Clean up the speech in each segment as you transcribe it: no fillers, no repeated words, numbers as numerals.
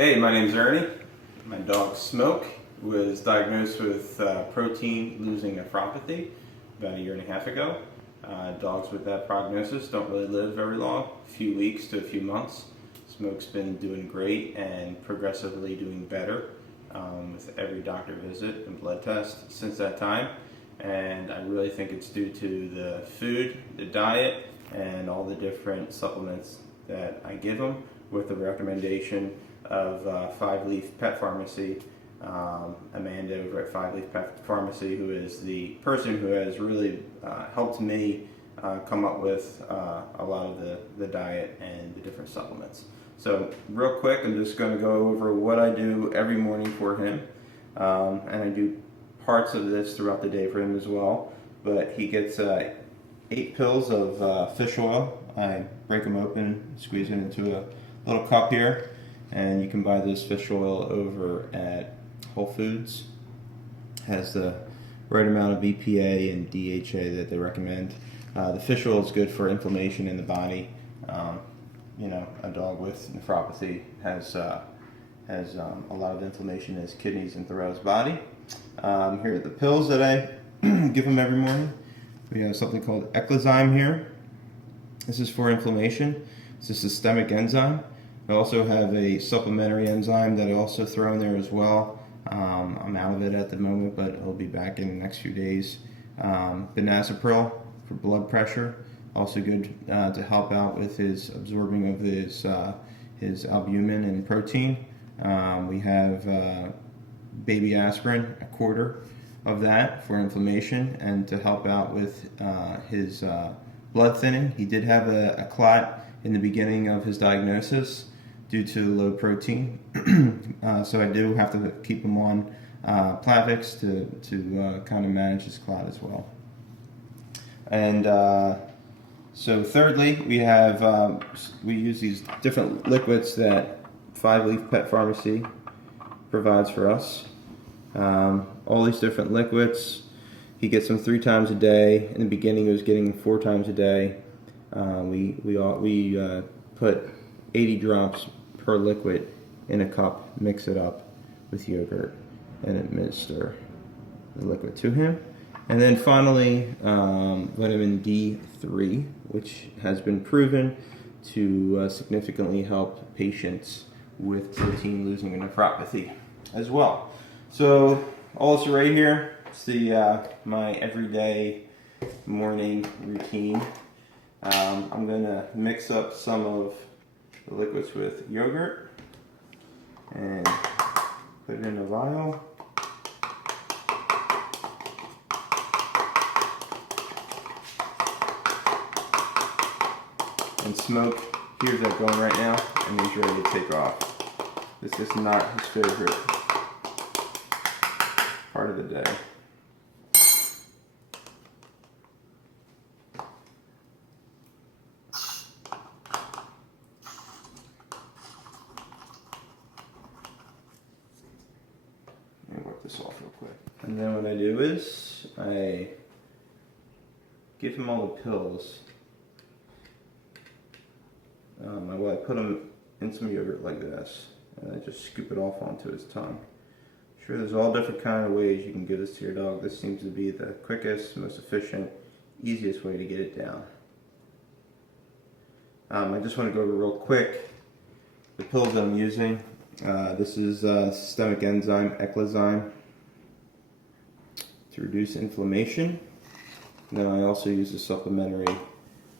Hey, my name's Ernie. My dog Smoke was diagnosed with protein losing nephropathy about 1.5 years ago. Dogs with that prognosis don't really live very long, a few weeks to a few months. Smoke's been doing great and progressively doing better with every doctor visit and blood test since that time. And I really think it's due to the food, the diet, and all the different supplements that I give him with the recommendation of Five Leaf Pet Pharmacy, Amanda over at Five Leaf Pet Pharmacy, who is the person who has really helped me come up with a lot of the diet and the different supplements. So real quick, I'm just going to go over what I do every morning for him, and I do parts of this throughout the day for him as well. But he gets 8 pills of fish oil. I break them open, squeeze it into a little cup here, and you can buy this fish oil over at Whole Foods. It has the right amount of EPA and DHA that they recommend. The fish oil is good for inflammation in the body. A dog with nephropathy has a lot of inflammation in his kidneys and throughout his body. Here are the pills that I give him every morning. We have something called Eclazyme here. This is for inflammation. It's a systemic enzyme. I also have a supplementary enzyme that I also throw in there as well. I'm out of it at the moment, but it'll be back in the next few days. Benazepril for blood pressure, also good to help out with his absorbing of his albumin and protein. We have baby aspirin, a quarter of that for inflammation and to help out with his blood thinning. He did have a clot in the beginning of his diagnosis due to low protein, so I do have to keep him on Plavix to kind of manage his clot as well. And so thirdly, we use these different liquids that Five Leaf Pet Pharmacy provides for us. All these different liquids. He gets them 3 times a day. In the beginning, he was getting them 4 times a day. We put 80 drops per liquid in a cup, mix it up with yogurt, and administer the liquid to him. And then finally, vitamin D3, which has been proven to significantly help patients with protein losing and nephropathy as well. So all this right here, it's my everyday morning routine. I'm going to mix up some of the liquids with yogurt and put it in a vial. And Smoke hears that going right now and he's ready to take off. This is not his favorite part of the day. Let me work this off real quick. And then what I do is I give him all the pills. I put them in some yogurt like this, and I just scoop it off onto his tongue. Sure, there's all different kind of ways you can give this to your dog. This seems to be the quickest, most efficient, easiest way to get it down. I just want to go over real quick the pills that I'm using. This is systemic enzyme Eclazyme to reduce inflammation. And then I also use a supplementary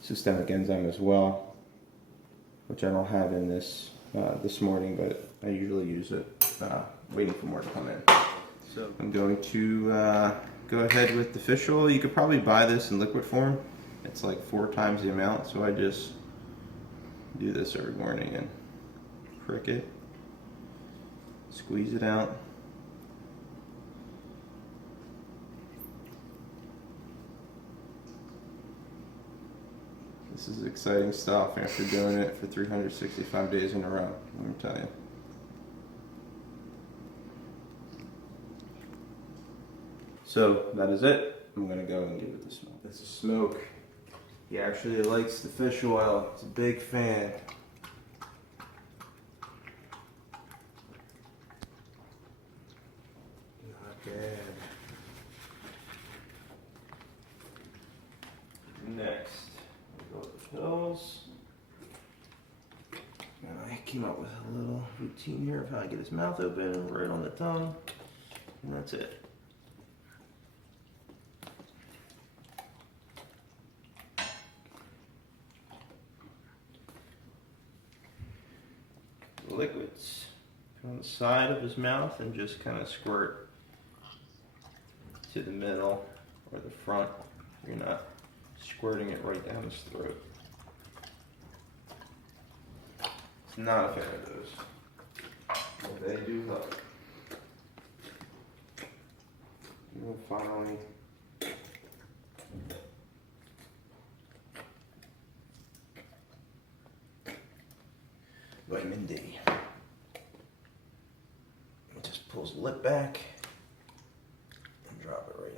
systemic enzyme as well, which I don't have in this morning, but I usually use it waiting for more to come in. So I'm going to go ahead with the fish oil. You could probably buy this in liquid form. It's like 4 times the amount, so I just do this every morning and prick it, squeeze it out. This is exciting stuff after doing it for 365 days in a row, let me tell you. So that is it. I'm going to go and give it the smoke. This is Smoke. He actually likes the fish oil. He's a big fan. Good. Next, we go with the pills. Now I came up with a little routine here of how I get his mouth open, right on the tongue, and that's it. Liquids. Put on the side of his mouth and just kind of squirt to the middle or the front. You're not squirting it right down his throat. Not a fan of those. But they do help. And then finally, vitamin D. It just pulls the lip back and drop it right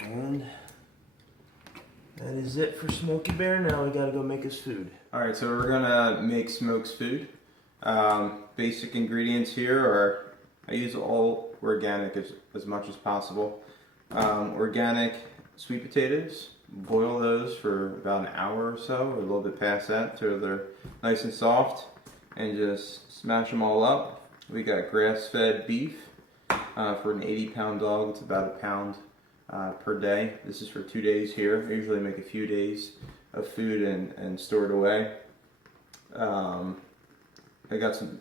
in there. And that is it for Smokey Bear. Now we gotta go make his food. Alright, so we're gonna make Smoke's food. Basic ingredients here are, I use all organic as much as possible. Organic sweet potatoes. Boil those for about an hour or so, or a little bit past that, till they're nice and soft, and just smash them all up. We got grass-fed beef. For an 80-pound dog, it's about a pound per day. This is for 2 days here. I usually make a few days of food and store it away. I got some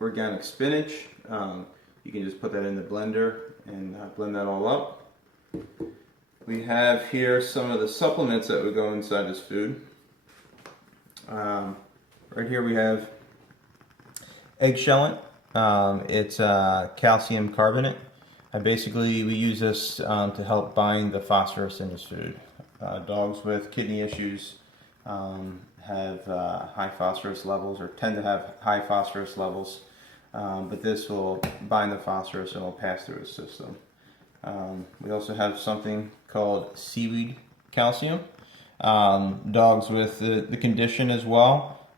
organic spinach. You can just put that in the blender and blend that all up. We have here some of the supplements that would go inside this food. Right here we have eggshellant. It's calcium carbonate. We use this to help bind the phosphorus in his food. Dogs with kidney issues have high phosphorus levels, or tend to have high phosphorus levels, but this will bind the phosphorus and will pass through his system. We also have something called seaweed calcium. Dogs with the condition as well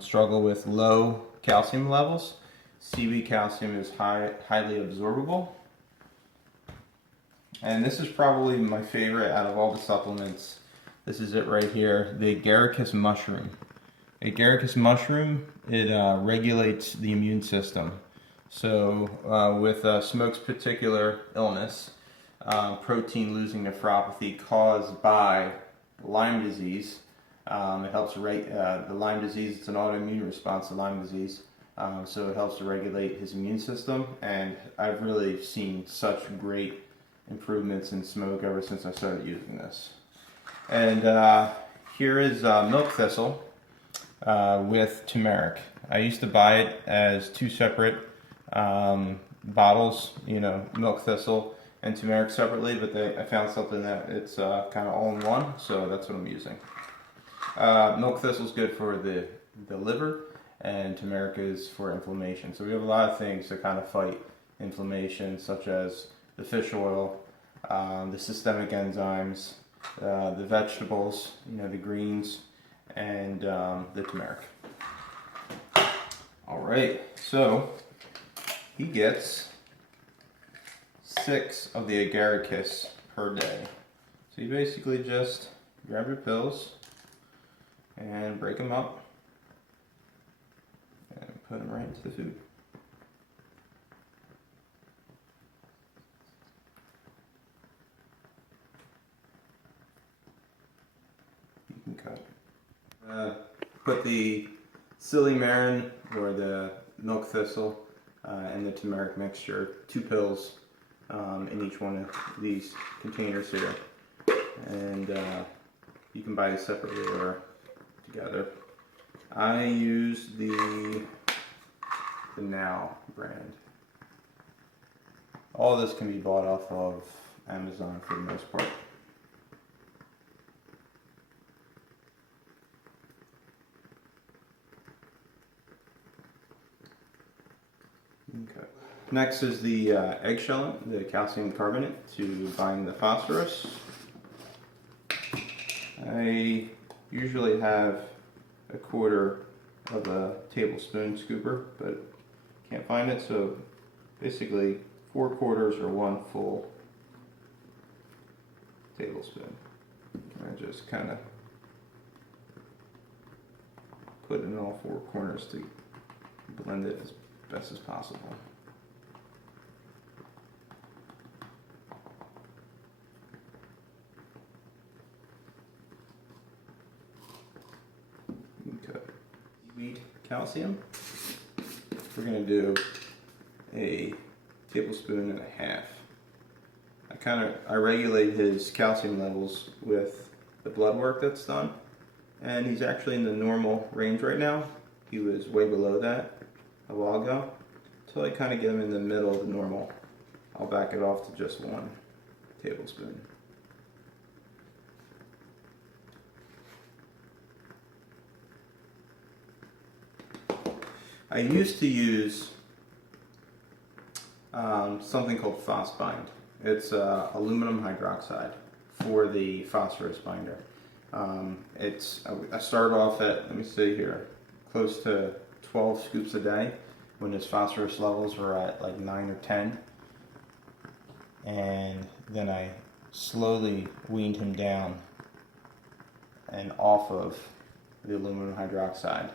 struggle with low calcium levels. Seaweed calcium is highly absorbable. And this is probably my favorite out of all the supplements. This is it right here, the agaricus mushroom. Agaricus mushroom, it regulates the immune system. So with Smoke's particular illness, protein losing nephropathy caused by Lyme disease, it helps the Lyme disease. It's an autoimmune response to Lyme disease, so it helps to regulate his immune system. And I've really seen such great improvements in Smoke ever since I started using this. And here is milk thistle with turmeric. I used to buy it as two separate bottles, milk thistle and turmeric separately, but I found something that it's kind of all in one, so that's what I'm using. Milk thistle is good for the liver, and turmeric is for inflammation. So we have a lot of things to kind of fight inflammation, such as the fish oil, the systemic enzymes, the vegetables, the greens, and the turmeric. All right, so he gets 6 of the agaricus per day. So you basically just grab your pills and break them up and put them right into the food. You can cut. Put the silymarin, or the milk thistle, and the turmeric mixture, 2 pills in each one of these containers here, and you can buy these separately or together. I use the Now brand. All this can be bought off of Amazon for the most part. Okay. Next is the eggshell, the calcium carbonate to bind the phosphorus. I usually have a quarter of a tablespoon scooper, but can't find it, so basically 4/4 or 1 full tablespoon. And I just kind of put it in all 4 corners to blend it as best as possible. Okay. Seaweed calcium. We're going to do a 1.5 tablespoons. I regulate his calcium levels with the blood work that's done, and he's actually in the normal range right now. He was way below that a while ago, until I kind of get him in the middle of the normal. I'll back it off to just 1 tablespoon. I used to use something called Phosbind. It's aluminum hydroxide for the phosphorus binder. I started off at, let me see here, close to 12 scoops a day when his phosphorus levels were at like 9 or 10. And then I slowly weaned him down and off of the aluminum hydroxide.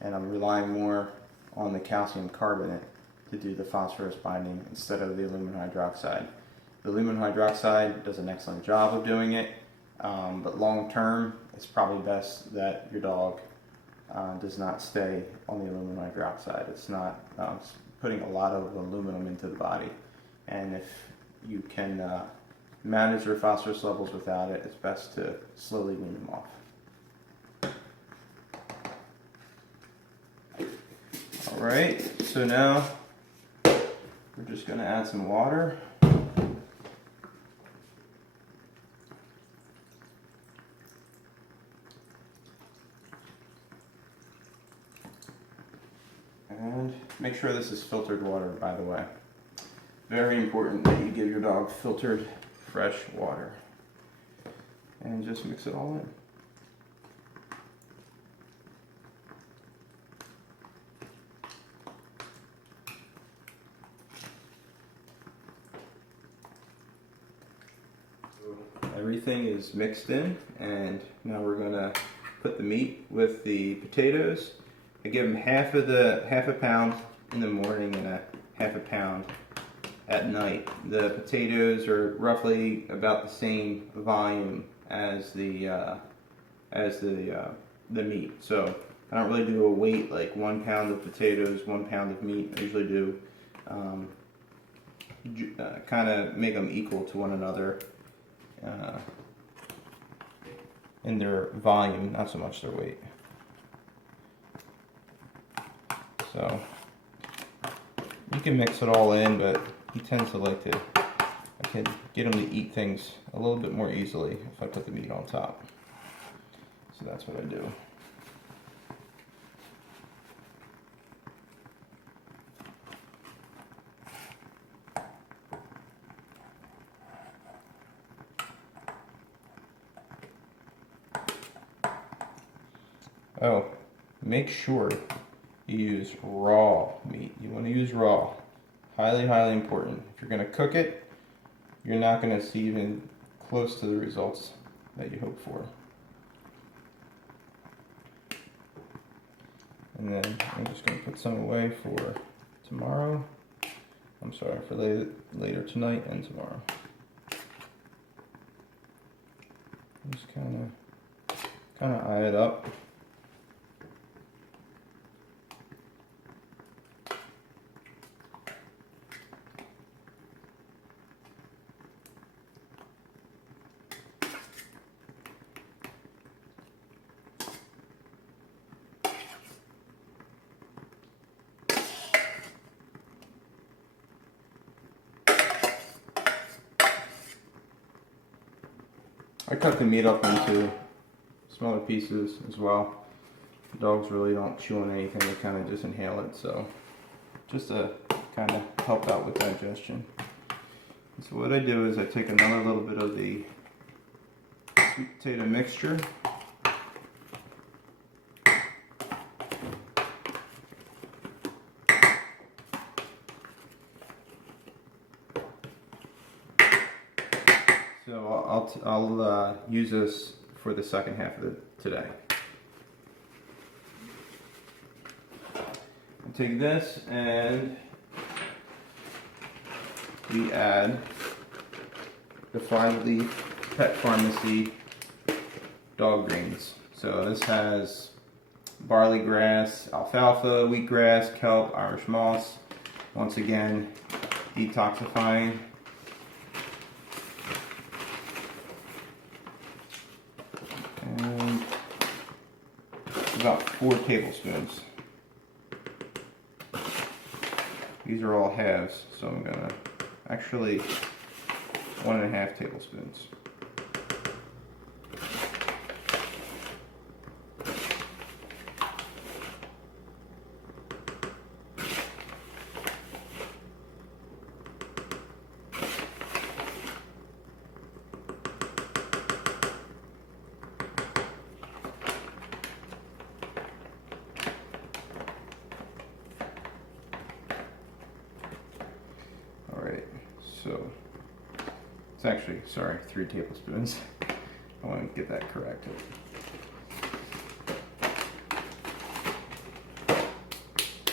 And I'm relying more on the calcium carbonate to do the phosphorus binding instead of the aluminum hydroxide. The aluminum hydroxide does an excellent job of doing it, but long term, it's probably best that your dog does not stay on the aluminum hydroxide. It's not it's putting a lot of aluminum into the body, and if you can manage your phosphorus levels without it, it's best to slowly wean them off. Alright, so now we're just going to add some water. And make sure this is filtered water, by the way. Very important that you give your dog filtered, fresh water. And just mix it all in. Everything is mixed in, and now we're going to put the meat with the potatoes. I give them half a pound in the morning and a half a pound at night. The potatoes are roughly about the same volume as the meat. So I don't really do a weight like 1 pound of potatoes, 1 pound of meat. I usually do kind of make them equal to one another in their volume, not so much their weight. So you can mix it all in, but he tends to like to, I can get him to eat things a little bit more easily if I put the meat on top. So that's what I do. Oh, make sure you use raw meat. You want to use raw. Highly, highly important. If you're going to cook it, you're not going to see even close to the results that you hope for. And then I'm just going to put some away for tomorrow. I'm sorry, for later tonight and tomorrow. Just kind of eye it up. I cut the meat up into smaller pieces as well. Dogs really don't chew on anything, they kind of just inhale it, so just to kind of help out with digestion. And so what I do is I take another little bit of the sweet potato mixture, I'll use this for the second half of today. I'll take this and we add the 5-leaf Pet Pharmacy dog greens. So this has barley grass, alfalfa, wheatgrass, kelp, Irish moss. Once again, detoxifying. And about 4 tablespoons. These are all halves, so I'm gonna actually 1.5 tablespoons. So it's actually, sorry, 3 tablespoons. I want to get that corrected.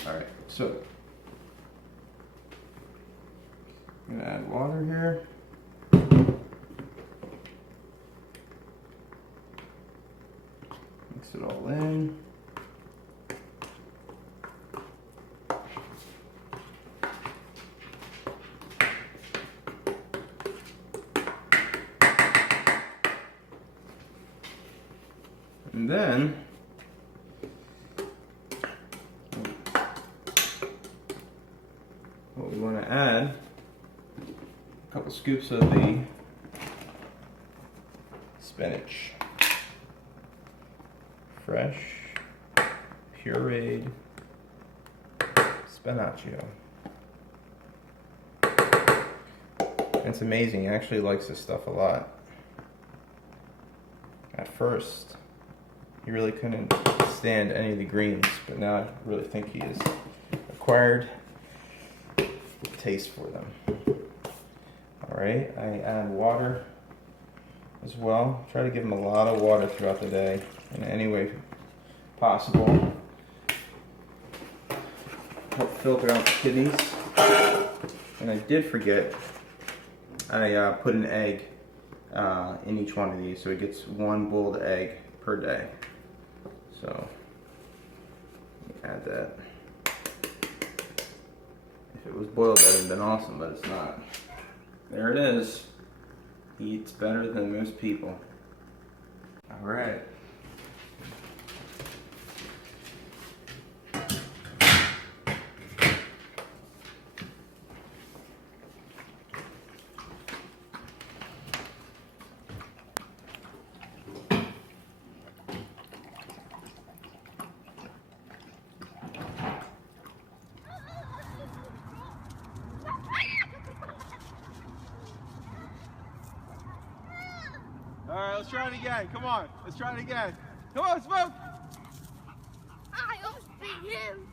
Alright, so I'm going to add water here. Mix it all in. And then what we want to add, a couple scoops of the spinach. Fresh, pureed spinaccio. It's amazing, he actually likes this stuff a lot. At first, he really couldn't stand any of the greens, but now I really think he has acquired a taste for them. Alright, I add water as well. Try to give him a lot of water throughout the day in any way possible. Help filter out the kidneys. And I did forget, I put an egg in each one of these, so he gets 1 boiled egg per day. So, add that. If it was boiled, that would have been awesome, but it's not. There it is. He eats better than most people. Alright. Alright, let's try it again. Come on. Let's try it again. Come on, Smoke! I almost beat him.